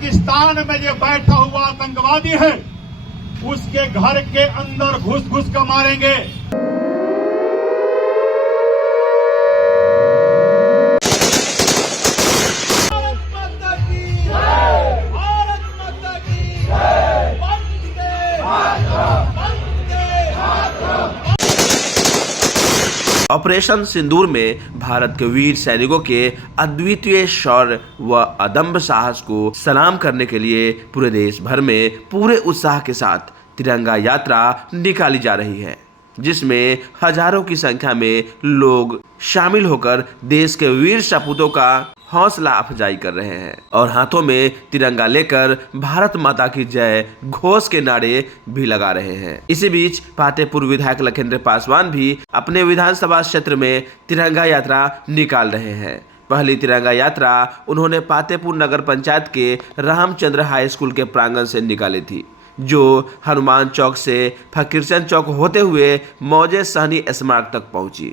पाकिस्तान में जो बैठा हुआ आतंकवादी है उसके घर के अंदर घुस घुस कर मारेंगे। ऑपरेशन सिंदूर में भारत के वीर सैनिकों के अद्वितीय शौर्य व अदम्य साहस को सलाम करने के लिए पूरे देश भर में पूरे उत्साह के साथ तिरंगा यात्रा निकाली जा रही है, जिसमें हजारों की संख्या में लोग शामिल होकर देश के वीर सपूतों का हौसला अफजाई कर रहे हैं और हाथों में तिरंगा लेकर भारत माता की जय घोष के नारे भी लगा रहे हैं। इसी बीच पातेपुर विधायक लखिंद्र पासवान भी अपने विधानसभा क्षेत्र में तिरंगा यात्रा निकाल रहे हैं। पहली तिरंगा यात्रा उन्होंने पातेपुर नगर पंचायत के रामचंद्र हाई स्कूल के प्रांगण से निकाली थी, जो हनुमान चौक से फकीरचंद चौक होते हुए मौजे सहनी स्मारक तक पहुंची।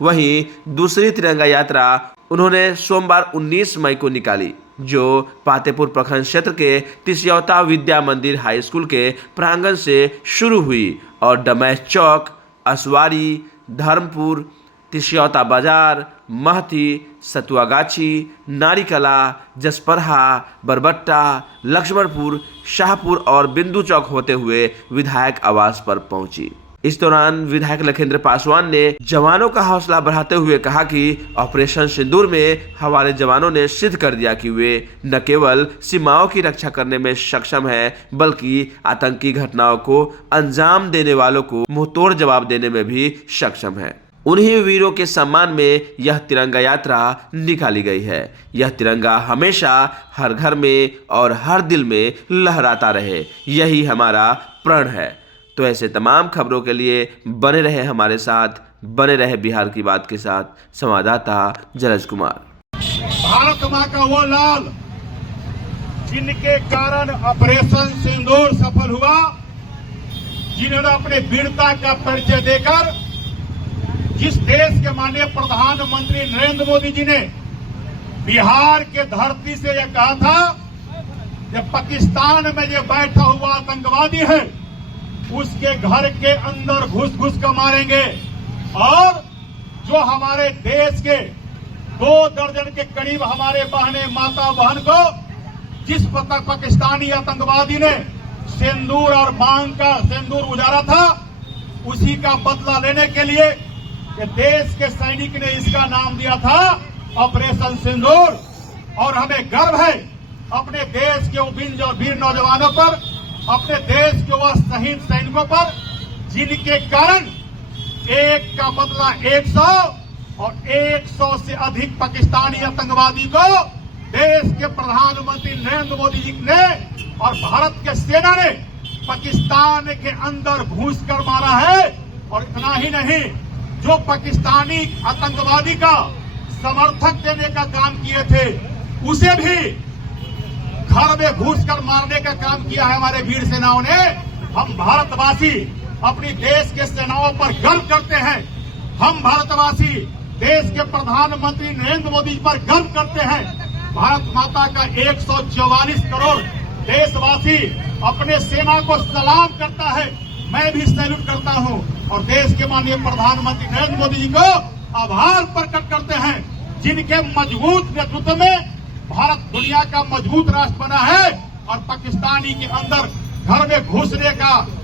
वहीं दूसरी तिरंगा यात्रा उन्होंने सोमवार 19 मई को निकाली, जो पातेपुर प्रखंड क्षेत्र के तिसियौता विद्या मंदिर हाई स्कूल के प्रांगण से शुरू हुई और डमैश चौक, असवारी, धर्मपुर, तिसियौता बाजार, महती, सतुआगाछी, नारीकला, जसपरहा, बरबट्टा, लक्ष्मणपुर, शाहपुर और बिंदु चौक होते हुए विधायक आवास पर पहुंची। इस दौरान विधायक लखिंद्र पासवान ने जवानों का हौसला बढ़ाते हुए कहा कि ऑपरेशन सिंदूर में हमारे जवानों ने सिद्ध कर दिया कि वे न केवल सीमाओं की रक्षा करने में सक्षम हैं, बल्कि आतंकी घटनाओं को अंजाम देने वालों को मुंहतोड़ जवाब देने में भी सक्षम हैं। उन्हीं वीरों के सम्मान में यह तिरंगा यात्रा निकाली गई है। यह तिरंगा हमेशा हर घर में और हर दिल में लहराता रहे, यही हमारा प्रण है। तो ऐसे तमाम खबरों के लिए बने रहे हमारे साथ, बने रहे बिहार की बात के साथ। संवाददाता जलज कुमार। भारत मां का वो लाल जिनके कारण ऑपरेशन सिंदूर सफल हुआ, जिन्होंने अपने वीरता का परिचय देकर जिस देश के माननीय प्रधानमंत्री नरेंद्र मोदी जी ने बिहार के धरती से यह कहा था कि पाकिस्तान में जो बैठा हुआ आतंकवादी है उसके घर के अंदर घुस घुस कर मारेंगे, और जो हमारे देश के 2 दर्जन के करीब हमारे बहने माता बहन को जिस पाकिस्तानी आतंकवादी ने सिंदूर और मांग का सिंदूर उजाड़ा था, उसी का बदला लेने के लिए देश के सैनिक ने इसका नाम दिया था ऑपरेशन सिंदूर। और हमें गर्व है अपने देश के वीर नौजवानों पर, अपने देश के वह शहीद सैनिकों पर, जिनके कारण एक का बदला 100 और 100 से अधिक पाकिस्तानी आतंकवादी को देश के प्रधानमंत्री नरेंद्र मोदी जी ने और भारत के सेना ने पाकिस्तान के अंदर घुस कर मारा है। और इतना ही नहीं, जो पाकिस्तानी आतंकवादी का समर्थक देने का काम किए थे, उसे भी घर में घुस कर मारने का काम किया है हमारे वीर सेनाओं ने। हम भारतवासी अपनी देश के सेनाओं पर गर्व करते हैं। हम भारतवासी देश के प्रधानमंत्री नरेंद्र मोदी पर गर्व करते हैं। भारत माता का 144 करोड़ देशवासी अपने सेना को सलाम करता है। मैं भी सैल्यूट करता हूं और देश के माननीय प्रधानमंत्री नरेंद्र मोदी जी को आभार प्रकट करते हैं, जिनके मजबूत नेतृत्व में भारत दुनिया का मजबूत राष्ट्र बना है और पाकिस्तानी के अंदर घर में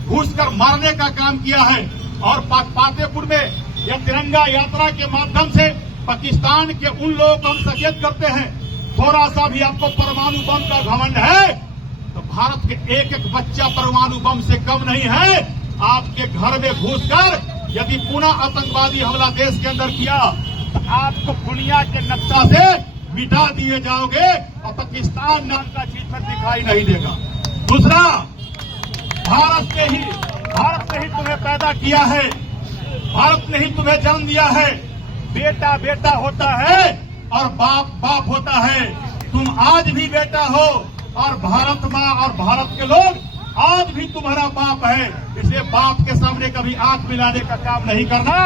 घुसकर मारने का काम किया है। और पातेपुर में यह तिरंगा यात्रा के माध्यम से पाकिस्तान के उन लोगों को हम सचेत करते हैं, थोड़ा सा भी आपको परमाणु बम का घमंड है तो भारत के एक एक बच्चा परमाणु बम से कम नहीं है। आपके घर में घुसकर यदि पुनः आतंकवादी हमला देश के अंदर किया तो आपको दुनिया के नक्शा से मिटा दिए जाओगे और पाकिस्तान नाम का चीज पर दिखाई नहीं देगा। दूसरा, भारत ने ही तुम्हें पैदा किया है, भारत ने ही तुम्हें जन्म दिया है। बेटा बेटा होता है और बाप बाप होता है। तुम आज भी बेटा हो और भारत माँ और भारत के लोग आज भी तुम्हारा बाप है। इसलिए बाप के सामने कभी आंख मिलाने का काम नहीं करना।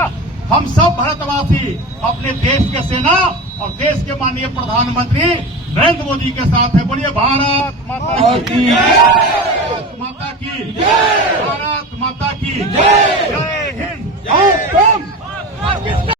हम सब भारतवासी अपने देश के सेना और देश के माननीय प्रधानमंत्री नरेंद्र मोदी के साथ है। बोलिए भारत माता की, भारत माता की, भारत माता की।